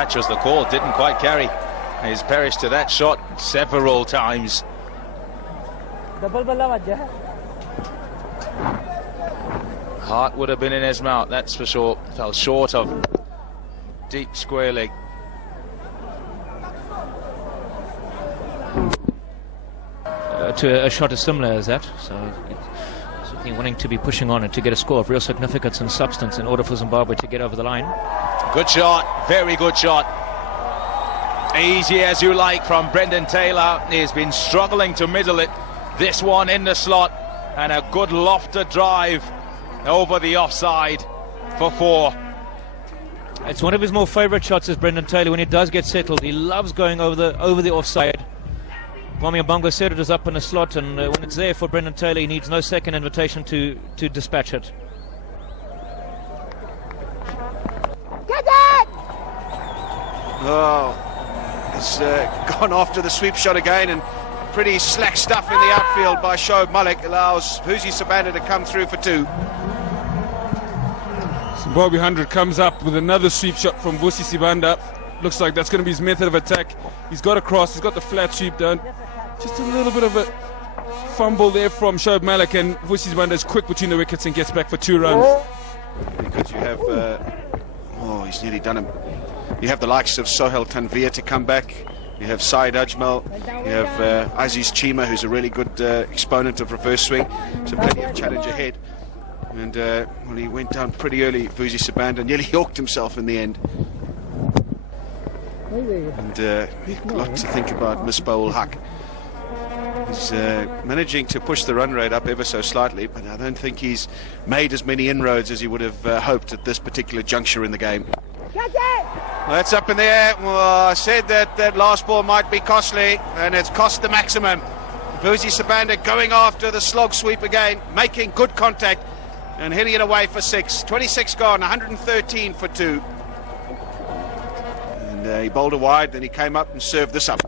that was the call. Didn't quite carry his Perish to that shot several times. Heart would have been in his mouth, that's for sure. Fell short of deep square leg. To a shot as similar as that, so certainly wanting to be pushing on and to get a score of real significance and substance in order for Zimbabwe to get over the line. Good shot, very good shot. Easy as you like from Brendan Taylor. He's been struggling to middle it. This one in the slot, and a good lofted drive over the offside for 4. It's one of his more favourite shots, is Brendan Taylor. When he does get settled, he loves going over the offside. Kwame Bongo said it is up in the slot, and when it's there for Brendan Taylor, he needs no second invitation to dispatch it. Get it! Oh, he's gone after the sweep shot again, and pretty slack stuff in the outfield by Shoaib Malik allows Vusi Sibanda to come through for 2. Zimbabwe 100 comes up with another sweep shot from Vusi Sibanda. Looks like that's going to be his method of attack. He's got a cross, he's got the flat sweep done. Just a little bit of a fumble there from Shoaib Malik, and Vusi Sibanda is quick between the wickets and gets back for 2 runs. Because you have, oh, he's nearly done him. You have the likes of Sohail Tanvir to come back. You have Syed Ajmal. You have Aziz Chima, who's a really good exponent of reverse swing. So plenty of challenge ahead. And well, he went down pretty early, Vusi Sibanda, nearly yorked himself in the end. And a lot to think about Misbah-ul Haq. He's managing to push the run rate up ever so slightly, but I don't think he's made as many inroads as he would have hoped at this particular juncture in the game. Well, that's up in the air. Well, I said that last ball might be costly, and it's cost the maximum. Vusi Sibanda going after the slog sweep again, making good contact and hitting it away for 6. 26 gone, 113 for 2. And he bowled a wide, then he came up and served this up.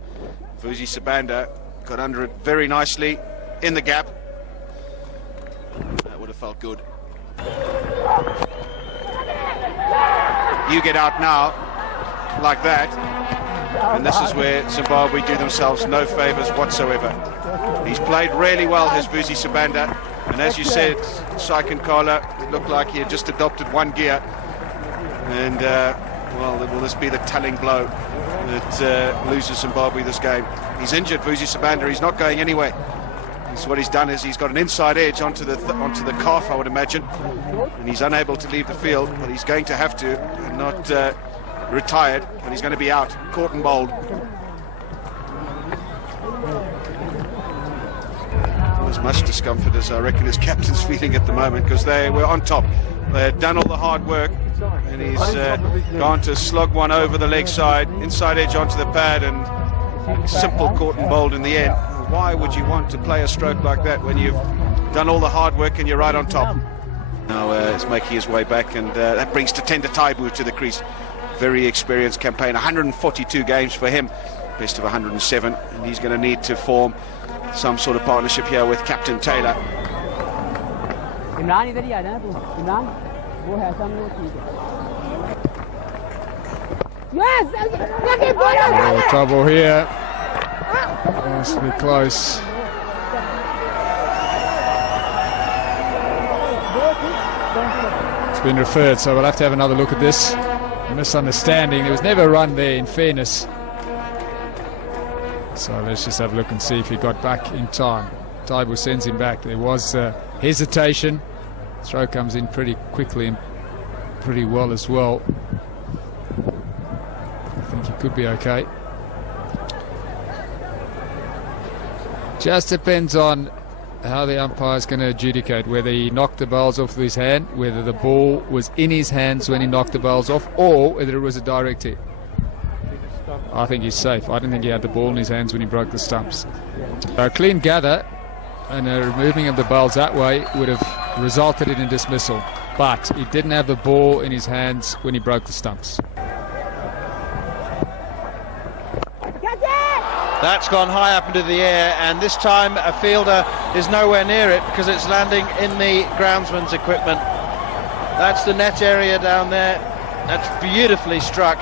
Vusi Sibanda got under it very nicely in the gap. That would have felt good. You get out now like that, and this is where Zimbabwe do themselves no favours whatsoever. He's played really well, his Vusi Sibanda, and as you said, Saikin Kala, it looked like he had just adopted 1 gear, and well, will this be the telling blow that loses Zimbabwe this game? He's injured, Vusi Sibanda. He's not going anywhere. So what he's done is he's got an inside edge onto the calf, I would imagine, and he's unable to leave the field, but he's going to have to, and not retired, and he's going to be out, caught and bowled. As much discomfort as I reckon his captain's feeling at the moment, because they were on top. They had done all the hard work, and he's gone to slog one over the leg side, inside edge onto the pad, and simple caught and bowled in the end. Why would you want to play a stroke like that when you've done all the hard work and you're right on top? Now it's making his way back, and that brings Tatenda Taibu to the crease. Very experienced campaign, 142 games for him, best of 107, and he's going to need to form some sort of partnership here with Captain Taylor. Yes! Trouble here. Has to be close. It's been referred, so we'll have to have another look at this. A misunderstanding. There was never a run there, in fairness. So let's just have a look and see if he got back in time. Taibu sends him back. There was hesitation. Throw comes in pretty quickly and pretty well as well. I think he could be okay. Just depends on how the umpire's going to adjudicate, whether he knocked the bowls off with his hand, whether the ball was in his hands when he knocked the bowls off, or whether it was a direct hit. I think he's safe. I don't think he had the ball in his hands when he broke the stumps. A clean gather and a removing of the bowls that way would have resulted in a dismissal, but he didn't have the ball in his hands when he broke the stumps. That's gone high up into the air, and this time a fielder is nowhere near it because it's landing in the groundsman's equipment. That's the net area down there. That's beautifully struck.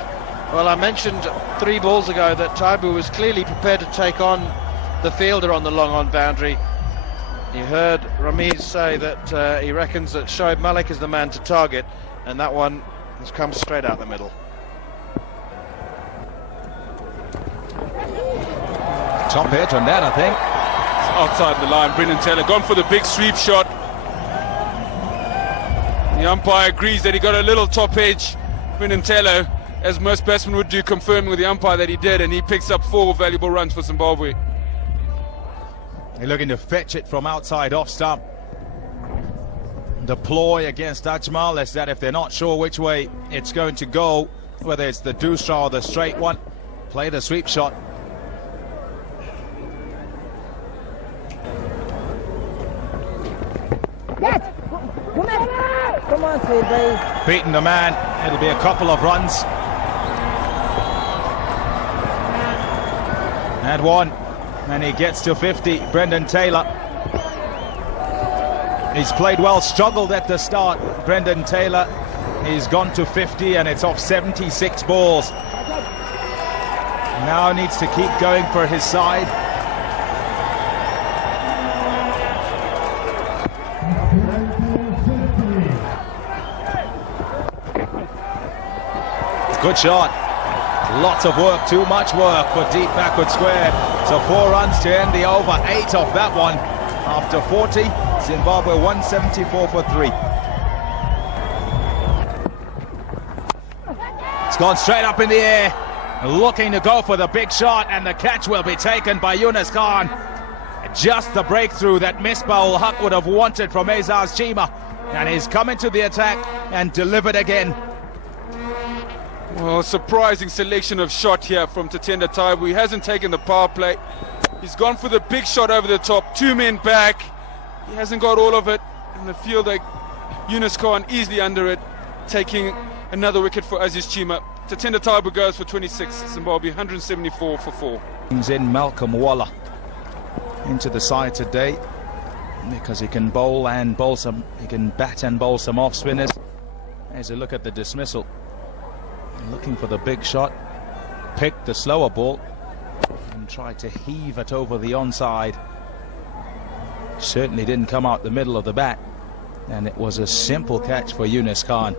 Well, I mentioned 3 balls ago that Taibu was clearly prepared to take on the fielder on the long-on boundary. You heard Ramiz say that he reckons that Shoaib Malik is the man to target, and that one has come straight out the middle. Top hit on that, I think. It's outside the line. Brendan Taylor gone for the big sweep shot. The umpire agrees that he got a little top edge. Brendan Taylor, as most batsmen would do, confirming with the umpire that he did, and he picks up 4 valuable runs for Zimbabwe. They're looking to fetch it from outside off stump. The ploy against Ajmal is that if they're not sure which way it's going to go, whether it's the doosra or the straight one, play the sweep shot. Come on, sweet baby. Beating the man, it'll be a couple of runs. And 1, and he gets to 50, Brendan Taylor. He's played well, struggled at the start, Brendan Taylor. He's gone to 50 and it's off 76 balls. Now needs to keep going for his side. Good shot. Lots of work, too much work for deep backward square. So 4 runs to end the over, 8 off that one. After 40, Zimbabwe 174 for 3. It's gone straight up in the air, looking to go for the big shot, and the catch will be taken by Yunus Khan. Just the breakthrough that Misbah ul Haq would have wanted from Azaz Chima, and he's coming to the attack and delivered again. Well, surprising selection of shot here from Tatenda Taibu. He hasn't taken the power play. He's gone for the big shot over the top. 2 men back. He hasn't got all of it. In the field, like Yunus Khan easily under it, taking another wicket for Aziz Chima. Tatenda Taibu goes for 26. Zimbabwe 174 for 4. Brings in Malcolm Waller into the side today because he can bowl and bowl some. He can bat and bowl some off spinners. There's a look at the dismissal. Looking for the big shot, picked the slower ball and tried to heave it over the onside. Certainly didn't come out the middle of the bat, and it was a simple catch for Yunus Khan.